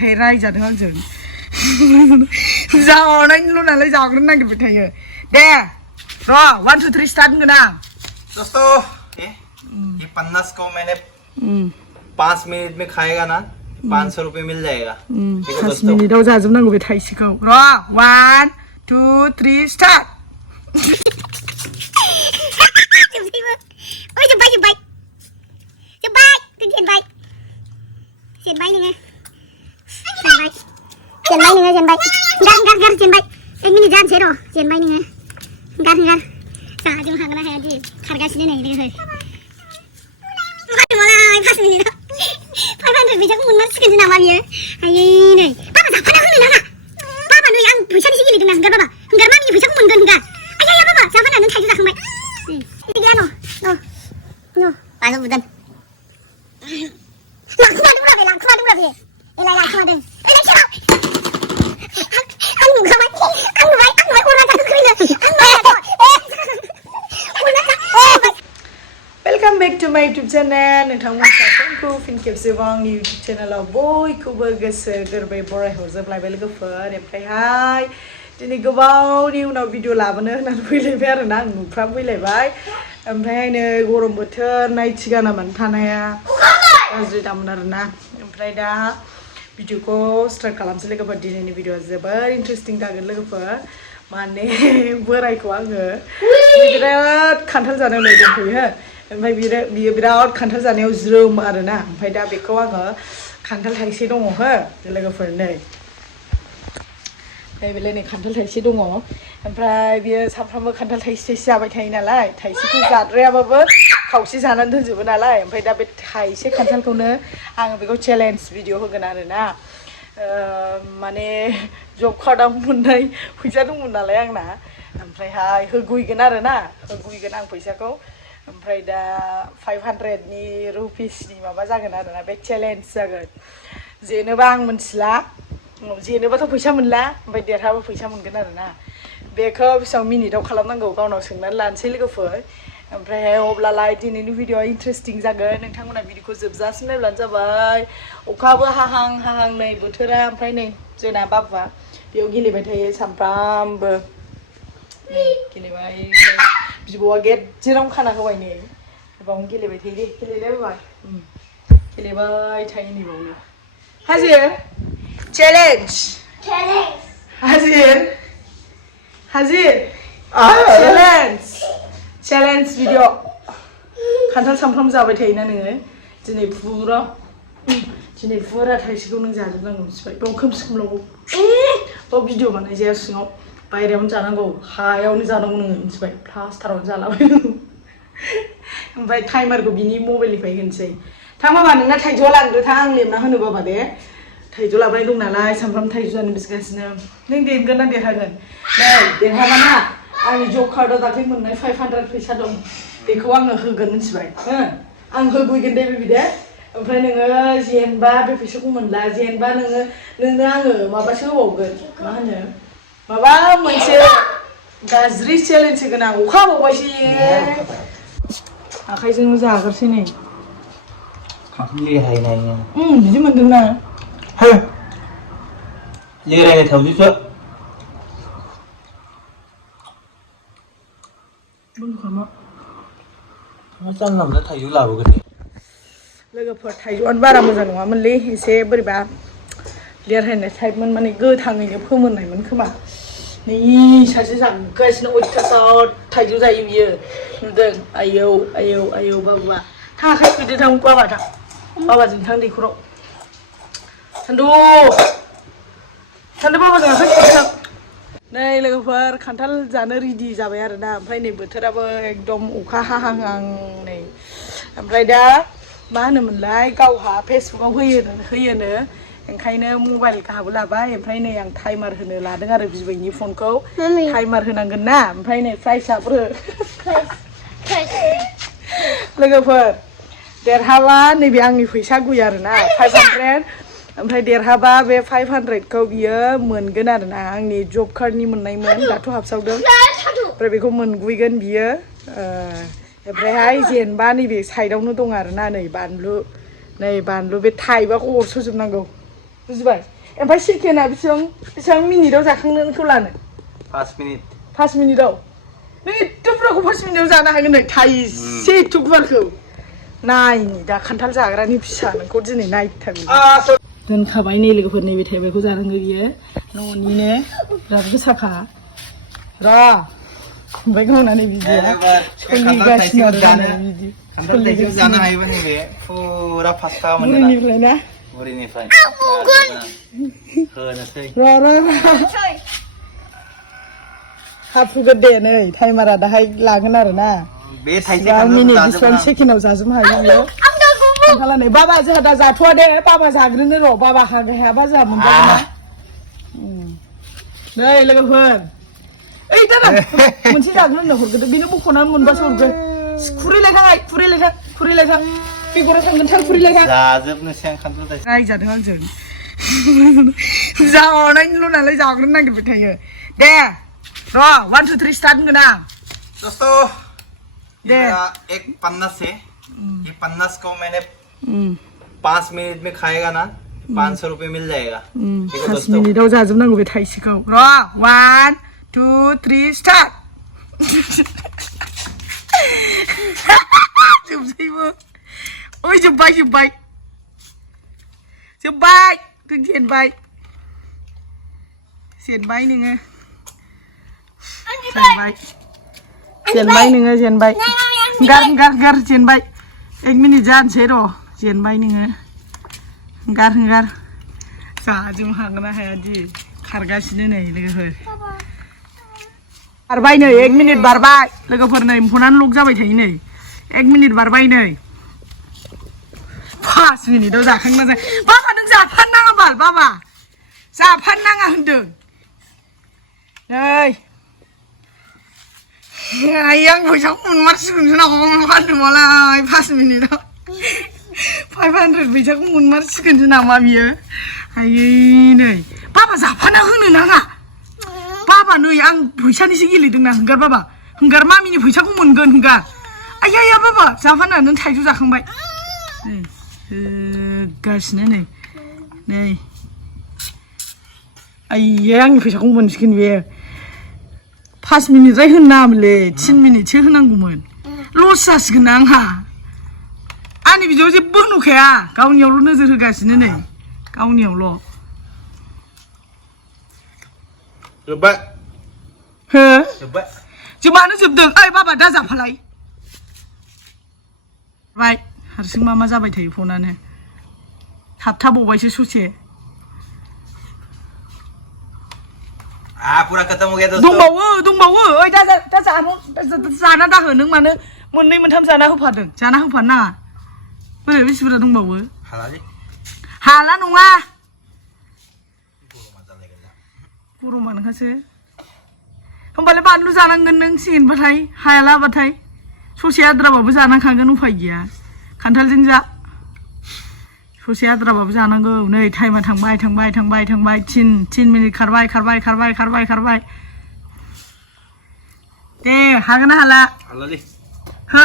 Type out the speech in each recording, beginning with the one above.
Thầy rai giật hơn rồi. Giờ nó luôn là lấy giò nó năng được thầy rồi. Đè. Rồi, 1 2 3 start cái nào. दोस्तों ये 50 को मैंने 5 minute में खाएगा ना 500 रुपए मिल जाएगा ठीक है दोस्तों minute đâu ra giống năng của thầy xí câu. Rồi, 1 2 3 start. Ôi giật bay cái chuyện bay này nghe chuyện bay này nghe gar chuyện bay एक मिनट जान सेरो chuyện bay này nghe gar साहा जों हागोन ना हाया दि खारगासिनो नै लोगो मालाय 5 मिनिट 500 फैसाखौ मोनमारसिगोनसो नामा बियो आयै नै बाबा जाफाना होनो नामा बाबा नै आं फैसानिसो गेलेदों ना हंगार बाबा हंगार मामिनि फैसाखौ मोनगोन हंगार आयै बाबा जाफाना नों थाइजौ जाखांबाय गैया न' बाजौ बुदों लांखुमादों बे एलाय लांखुमादों एलाय सेराव आं नुबाय अरना जानो खोलैनो Welcome back to my YouTube channel. नोंथांमोन साफ्रोमखौ फिन खेबसेबाव आंनि YouTube channelआव बयखौबो गोसो गोरबै बराय हरजोबलायबाय लोगोफोर ओमफ्रायहाय दिनै गोबावनि उनाव भिडिअ लाबोनो होननानै फैलायबाय आरोना आं नुफ्रांफैलायबाय ओमफ्राय नै गरम बोथोर नाइटि गानामोन थानाया गाज्रि दामोन आरोना ओमफ्राय दा भिडिअखौ स्टार्ट खालामसै लोगोफोर दिनैनि भिडिअआ जोबोर इन्टारेस्टिं जागोन लोगोफोर माने बोरायखौ आङो बिराद खान्थाल जानो नै दंफैयो ओमफ्राय बियो बिराद खान्थाल जानायाव ज्रोम आरोना ओमफ्राय दा बेखौ आङो खान्थाल थाइसे दङ हो लोगोफोर नै बेलाय नै खान्थाल थाइसे दङ ओमफ्राय बियो सानफ्रामबो खान्थाल थाइसे जाबाय थायो नालाय थाइसेखौ जाद्रायाबाबो खावसे जानानै दोनजोबो नालाय ओमफ्राय दा बे थाइसे खान्थालखौनो आङो बेखौ चेलेन्ज भिडिअ होगोन आरोना माने जब कार्डआव मोननाय फैसा दंमोन नालाय आंना ओमफ्रायहाय होगुइगोन आरोना होगुइगोन आं फैसाखौ ओमफ्राय दा 500 रुपिसनि माबा जागोन आरोना बे चेलेन्ज जागोन जेनोबा आं मिथिला जेनोबाथ' फैसा मोनला ओमफ्राय देरहाबा फैसा मोनगोन आरोना बेखौ बेसेबां मिनिटआव खालामनांगौ गावनाव सोंनानै लानोसै लोगोफोर ओमफ्राय अब्लालाय दिनैनि भिडिअआ इन्टारेस्टिं जागोन नोंथांमोना भिडिअखौ जोबजासिम नायब्लानो जाबाय अखाबो हाहां नै बोथोरा ओमफ्राय नै जोंना बाबुआ बेयाव गेलेबाय थायो सानफ्रामबो गेलेबाय बिब'आ गेजेरावनो खाना होबाय नै बावनो गेलेबाय थायो दे गेलेलाय बाबा गेलेबाय थायो नै बावनो हाजिर चेलेन्ज हाजिर चेलेन्ज भिडिअ खान्थाल सामफ्राम जाबाय थायोना नोङो दिनै फुरा थाइसेखौ नों जाजोबनांगौ मिथिबाय बाव खोमसि खोमलाव बाव भिडिअ बानाय जाया सिङाव बायरायावनो जानांगौ हायावनो जानांगौ नोङो मिथिबाय प्लास्टारावनो जालाबायनांगौ ओमफ्राय टाइमारखौ बिनि मबाइलनिफ्राय होनोसै थां बाबा नोंना थाइजौआ लांदो थां आं लेबना होनो बाबा दे थाइजौ लाबोनाय दं नालाय सामफ्राम थाइजौ जानो बिगासिनो नों देरगोन ना देरहागोन नै देरहाबा ना आंनि जब कार्डआव दाख्लै मोननाय 500 फैसा दं बेखौ आङो होगोन मिथिबाय आं होगुइगोन दे बिदे ओमफ्राय नोङो जेनबा बे फैसाखौ मोनला जेनबा नोंनो आङो माबासो होबावगोन मा होनो माबा मोनसे गाज्रि चेलेन्ज होगोन आं अखा हाबावबायसो आखाइजों जाग्रोसै नै बिदि मोनदोंना लिरायनाय थावजोसो जानला मोनला थाइजौ लाबोगोन लोगोफोर थाइजौआनो बारा मोजां नङामोनलै एसे बोरैबा लेरहायनाय टाइपमोन माने गोथाङैनो फोमोननायमोन खोमा नै सासे जागासिनो अयथासार थाइजौ जायो बियो नुदों आयौ बाबुआ थाङाखै फैदो थां बाबाजों थां दैखराव सान्दु बाबाजों आखाइ थां नै लोगोफोर खान्थाल जानो रेडि जाबाय आरोना ओमफ्राय नै बोथोराबो एकदम अखा हाहां नै ओमफ्राय दा मा होनोमोनलाय गावहा फेसबुकआव होयोनो ओंखायनो मबाइलखौबो लाबाय ओमफ्राय नै आं टाइमार होनो लादों आरो बिबैनि फनखौ टाइमार होनांगोन ना ओमफ्राय नै प्राइजआबो लोगोफोर देरहाबा नैबे आंनि फैसा गैया आरोना 500 ओमफ्राय देरहाबा बे 500खौ बियो मोनगोन आरोना आंनि जब कार्डनि मोननायमोन दाथ' हाबसावदों ओमफ्राय बेखौ मोनगुइगोन बियो ओमफ्रायहाय जेनबा नैबे साइडआवनो दं आरोना नै बानलु बे थाइबाखौ हरस'जोबनांगौ बुजिबाय ओमफ्राय सेकेन्डआ बेसेबां मिनिटआव जाखांनायखौ लानो 5 मिनिट 5 मिनिटआव नों एथ' बुरजाखौ 5 मिनिटआव जानो हागोन नों थाइसे एथ' गुवारखौ नायनि दा खान्थाल जाग्रानि फिसा नोंखौ दिनै नायथारगोन दोनखाबाय नै लोगोफोर नैबे थाइबायखौ जानांगौ बियो न'निनो बिराद गोसाखा ओमफ्राय गावनानै बिदिया सोलिगासिनो आरो बिदि खान्थाल जानो हायोबा नैबे फुरा फास्टा मोनो बुरिनिफ्राय ना बुरिनिफ्राय होनोसै हाफुगोन दे नै टाइमारा दाहाय लागोन आरो ना बे थाइसे मिनिट बेसेबां सेकेन्डआव जाजोबनो हायो बियो खान्थाला नै बाबा जोंहा दा जाथ'वा दे बाबा जाग्रोनो र' बाबा हायाबा जोंहा मोनजागोन ना नै लोगोफोर ओइ दादा मोनसे जाग्रोनो हरगोन बेनो बख'नानै मोनबासो हरगोन खुरैलायथां बेगरा थांगोन थां खुरैलायथां जाजोबनोसै आं खान्थाल थाइसे रायजादों आंजों जानायनिल' नालाय जाग्रोनो नागिरबाय थायो दे र' 1 2 3 स्टार्ट होनगोन आं दोस्तों एक 50 है ये 50 को मैंने 5 मिनट में खाएगा ना 500 रुपए मिल जाएगा 5 मिनिटआव जाजोबनांगौ बे थाइसेखौ र' 1 2 3 स्टार्ट जोबसैबो ओइ जोब्बाय नों जेनबाय नोङो जेनबाय गार जेनबाय 1 मिनिट जानोसै र' जेनबाय नोङो गार जाजोबनो हागोन ना हाया दि खारगासिनो नै लोगोफोर बारबाय नै 1 मिनिट बारबाय लोगोफोर नै फनानो लक जाबाय थायो नै 1 मिनिट बारबाय नै 5 मिनिटआव जाखांना बाबा नों जाफाननाङा बाल बाबा जाफाननाङा होनदों नै आं फैसाखौ मोनमारसिगोनसो नामा फानदोंमालाय 5 मिनिटआव 500 फैसाखौ मोनमारसिगोनसो नामा बियो आयै नै बाबा जाफाना होनो नाङा बाबा नै आं फैसानिसो गेलेदोंना हंगार बाबा हंगार मामिनि फैसाखौ मोनगोन हंगार आया बाबा जाफाना नों थाइजौ जाखांबाय नै होगासिनो नै आयै आंनि फैसाखौ मोनसिगोन बे 5 मिनिटद्राय होनो नाङामोनलै 3 मिनिटसो होनांगौमोन लस जासिगोन ना आंहा आंनि बिदियाव जेबो नुखाया गावनियावल' नोजोर होगासिनो नै गावनियावल' जोब्बाय हो जोबबानो जोबदों ओइ बाबा दा जाफालाय बाय हारसिं मा जाबाय थायो फनानो थाबथाबावबायसो ससे पूरा खत्म हो गया दोस्तों दंबावो ओइ दा जाना दाहो नों मानो मोननै मोनथाम जाना होफादों जाना होफानो नाङा बोरै बेसे बुरजा दंबावो हाला नङा गरमा नोंहासो होमबालाय बानलु जानांगोन नों सिगोनबाथाय हायालाबाथाय ससे आद्राबाबो जानांखागोन उफाय गैया खान्थालजों जा ससे आद्राबाबो जानांगौ नै टाइमा थांबाय 3 मिनिट खारबाय दे हागोन ना हाला हो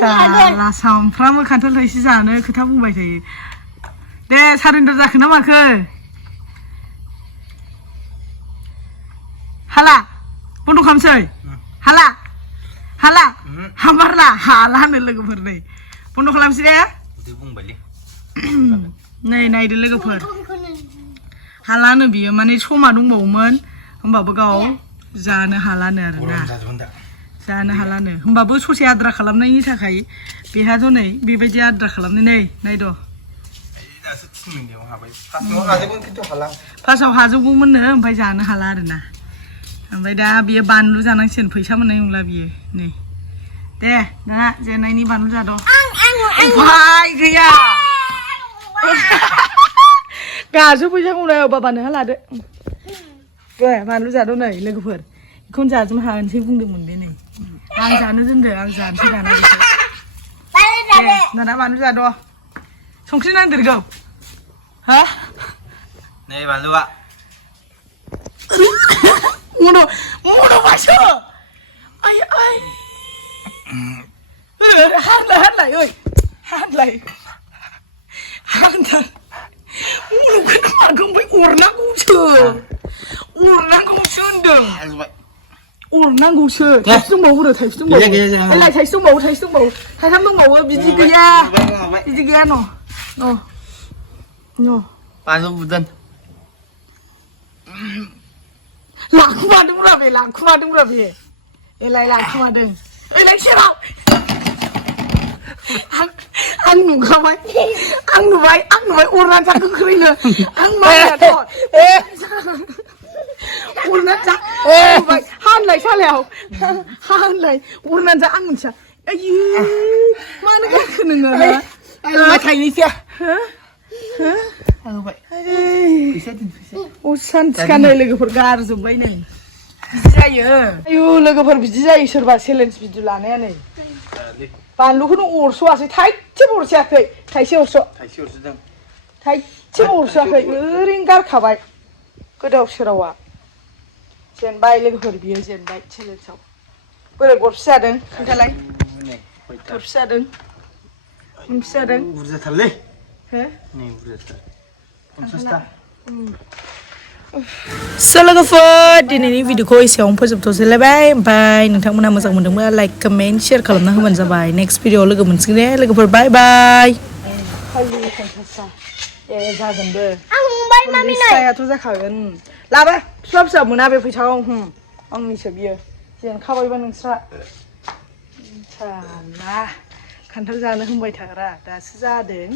साला सामफ्रामबो खान्थाल थाइसे जानो खोथा बुंबाय थायो दे सारेन्डार जाखो ना माखो हाला बन्द' खालामसै हाला हामारला हाला होनो लोगोफोर नै बन्द' खालामसै दे नै नायदो लोगोफोर हालानो बियो माने समा दंबावोमोन होमबाबो गाव जानो हालानो आरोना जानो हालानो होमबाबो ससे आद्रा खालामनायनि थाखाय बेहाथ' नै बेबायदि आद्रा खालामनाय नायद' फार्स्टआव हाजोबगौमोननो ओमफ्राय जानो हाला आरोना ओमफ्राय दा बियो बानलु जानांसिगोन फैसा मोननाय नंला बियो नै दे दाना जेननायनि बानलु जाद' ओमफ्राय गैया गासो फैसाखौ बाबा नोंहा लादो दे बानलु जाद' नै लोगोफोर बेखौनो जाजोबनो हागोनसै बुंदोंमोन बे नै आं जानो दोनदो आं जानोसै दाना बेखौ दाना बानलु जाद' संख्रि नांदेरगौ हा नै बानलुआ मद'बासो हानलाय ओइ हानलाय अरनांगौसो होनदों अरनांगौसो थाइसे दंबावो थाइसे दंबावो थाइसे दंबावो थाइथाम दंबावो बिदि गैया न' बानलु बुदोन लाखुमादोंब्रा बे एलाय लाखुमादों एलाय सेराव आं नुखाबाय आं नुबाय अरनानै जा गोख्रैनो आं मायाथ' अरनानै जा नुबाय हानलाय सालायाव हानलाय अरनानै जा आं मिथिया आयु मानो गाखो नोङो थाइनैसो सान्थिखानै लोगोफोर गारजोब्बाय नै बिदि जायो आयु लोगोफोर बिदि जायो सोरबा चेलेन्ज भिडिअ लानाया नै बानलुखौनो अरस'आसै थाइसेबो अरस'आखै थाइसे अरस'आखै ओरैनो गारखाबाय गोदाव सोरावा जेनबाय लोगोफोर बियो जेनबाय चेलेन्जआव बोरै गरबेसे जादों खोन्थालाय गरबेसे जादों मोनबेसे जादों बुरजाथारलै हो नै बुरजाथार 50टा लोगोफोर दिनैनि भिडिअखौ एसेयावनो फोजोबथ'सैलायबाय ओमफ्राय नोंथांमोना मोजां मोनदोंबा लाइक कमेन्ट शेयार खालामना होबानो जाबाय नेक्स्ट भिडिअआव लोगो मोनसिगोन दे लोगोफोर बाय जागोनबो फिसायाथ' जाखागोन लाबा फिसा मोना बे फैसाखौ आंनिसो बियो जेनखाबायबा नोंस्रा साला खान्थाल जानो होनबाय थाग्रा दासो जादों